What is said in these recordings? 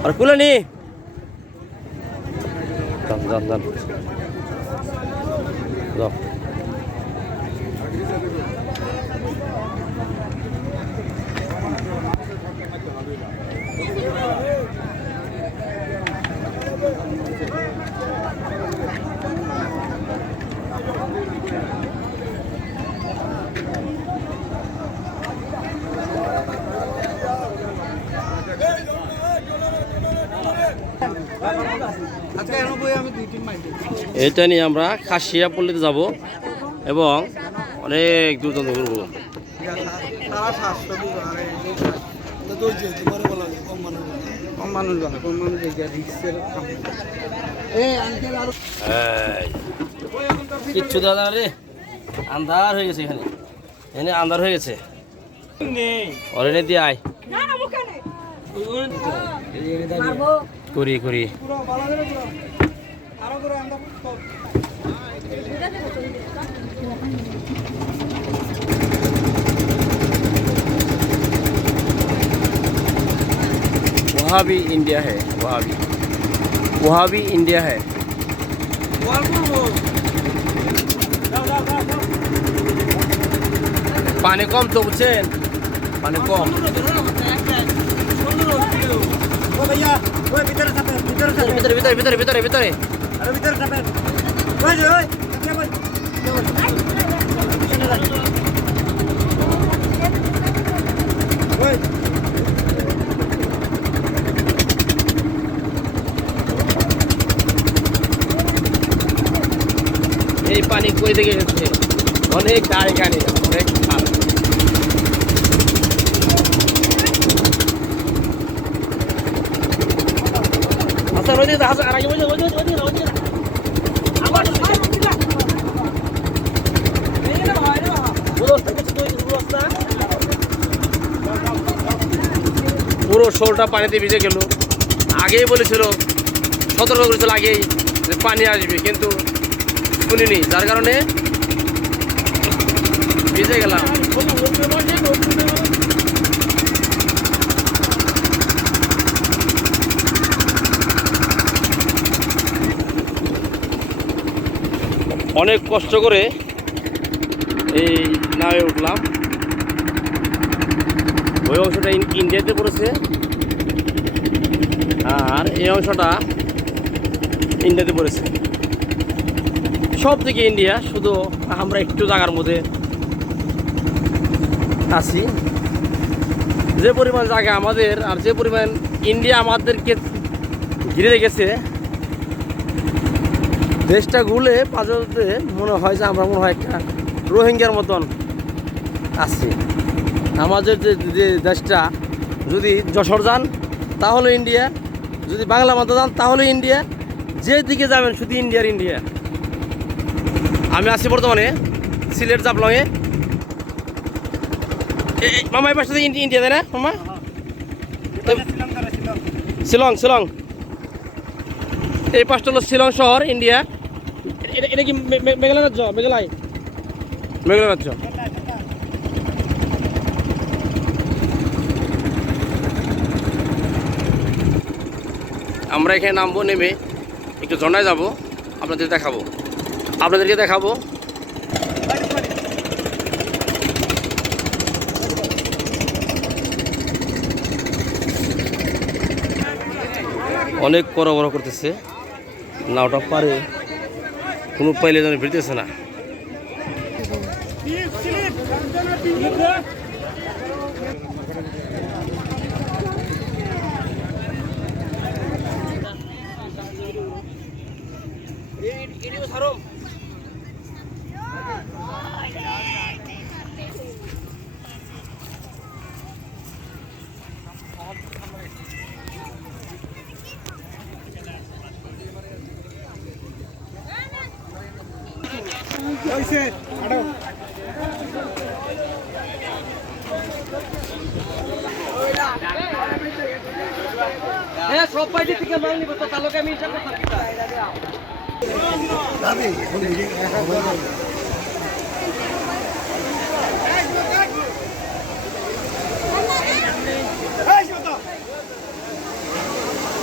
আর কুলে নি যান যান যান যাও। এটা নিয়ে আমরা খাসিয়া পল্লীতে যাব এবং অনেক দূর দূরান্ত ঘুরবো। কিচ্ছু দাদা রে, আন্ধার হয়ে গেছে এখানে, এখানে আন্ধার হয়ে গেছে। অরেনে দিয়ে আয় করি করি। वहाँ भी इंडिया है, वहाँ भी इंडिया है। पानी कम तो बुझছেন, पानी कम। भैया ওই ভিতরে যাবেন, ভিতরে ভিতরে ভিতরে ভিতরে ভিতরে ভিতরে আরে ভিতরে যাবেন। ওই ওই ওই এই পানি কই থেকে গেছে, অনেক গাড়ি গাড়ি অনেক খাল। আচ্ছা ওই দিকে আগে ওই দিকে ওই দিকে ওই দিকে ওই দিকে আমার পুরো শোলটা পানিতে ভিজে গেল। আগেই বলেছিল, সতর্ক করেছিল আগেই যে পানি আসবে, কিন্তু শুনিনি, যার কারণে ভিজে গেলাম। অনেক কষ্ট করে এই নামে উঠলাম। ওই অংশটা ইন্ডিয়াতে পড়েছে আর এই অংশটা ইন্ডিয়াতে পড়েছে। সব দিকে ইন্ডিয়া, শুধু আমরা একটু জায়গার মধ্যে আছি। যে পরিমাণ জায়গা আমাদের আর যে পরিমাণ ইন্ডিয়া আমাদেরকে ঘিরে রেখেছে, দেশটা ঘুরলে পাঁচতে মনে হয় যে আমরা মনে হয় একটা রোহিঙ্গার মতন আছি। আমাদের যে দেশটা, যদি যশোর যান তাহলে ইন্ডিয়া, যদি বাংলা মাথা যান তাহলে ইন্ডিয়া, যেদিকে যাবেন শুধু ইন্ডিয়ার ইন্ডিয়া। আমি আছি বর্তমানে সিলেট জাফলংয়ে। মামা এই পাশে ইন্ডিয়া তাই না মামা? শিলং, শিলং এই পাশটা হলো শিলং শহর, ইন্ডিয়া। এটা কি মেঘালয় রাজ্য? মেঘালয়, মেঘালয় রাজ্য। আমরা এখানে নামবো, নেমে একটু ঝর্ণায় যাবো, আপনাদেরকে দেখাবো। অনেক বড় করতেছে নাওটা, পারে কোনো পাইলে যেন ভিড়তেছে না। সব পাইতে থেকে মাল নিব তো তাহলে আমি হিসাব করতে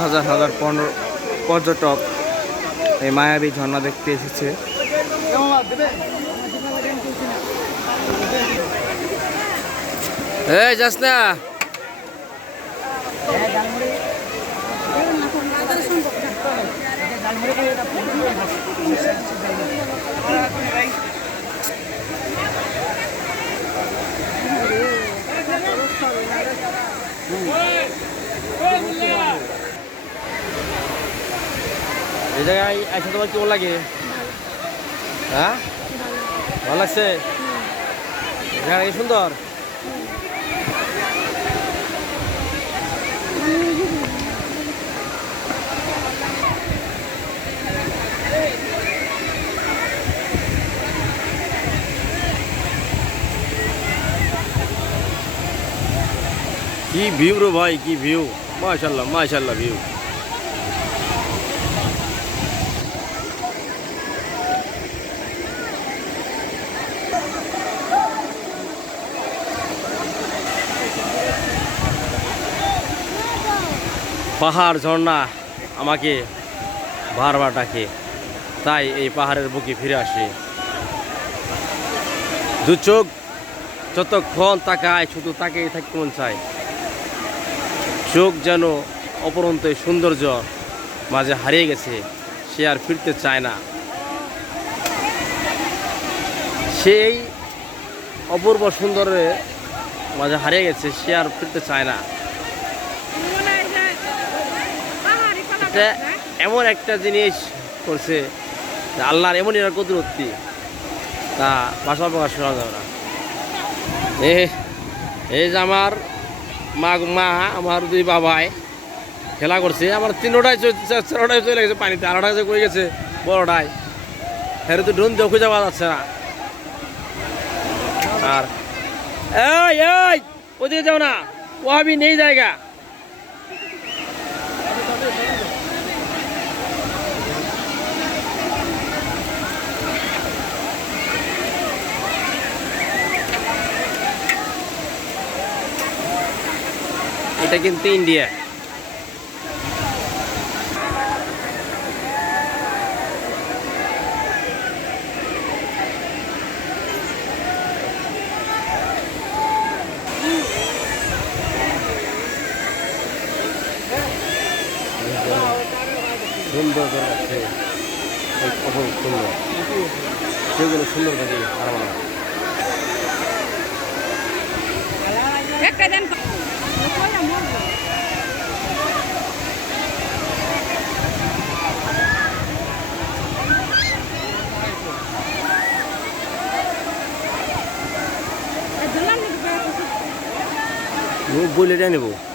হাজার হাজার পর্যটক এই মায়াবী ঝর্ণা দেখতে এসেছে। এই যাস না। এই জায়গায় এসে তোমার কেমন লাগে? হ্যাঁ, ভালো লাগছে? জায়গাটা কি সুন্দর? কি ভিউ রে ভাই, কি ভিউ! মাশাআল্লাহ মাশাআল্লাহ ভিউ। পাহাড় ঝর্ণা আমাকে বারবার ডাকে, তাই এই পাহাড়ের বুকে ফিরে আসি। দু চোখ যতক্ষণ তাকায় শুধু তাকেই থাকতে মন চায়। চোখ যেন অপরন্ত সৌন্দর্য মাঝে হারিয়ে গেছে, সে আর ফিরতে চায় না। সেই অপূর্ব সুন্দরের মাঝে হারিয়ে গেছে, সে আর ফিরতে চায় না। এটা এমন একটা জিনিস করছে, আল্লাহর এমনই একটা কুদরতি, তা ভাষা প্রকাশ করা যাবে না। এই যে আমার মা আমার দুই বাবাই খেলা করছে, আমার 3টায় 4টায় চলে গেছে পানিতে, 8টায় কই গেছে বড়টায়, হেরে তো ড্রোন দিয়ে খুঁজে পাওয়া যাচ্ছে না। আর এই এই ওদিকে যাও না, ওহাবি নেই জায়গা। এটা কিন্তু ইন্ডিয়া। সুন্দর আছে, অপরূপ সুন্দর, সেগুলো সুন্দর থাকে আরাম না। বলে নেবো।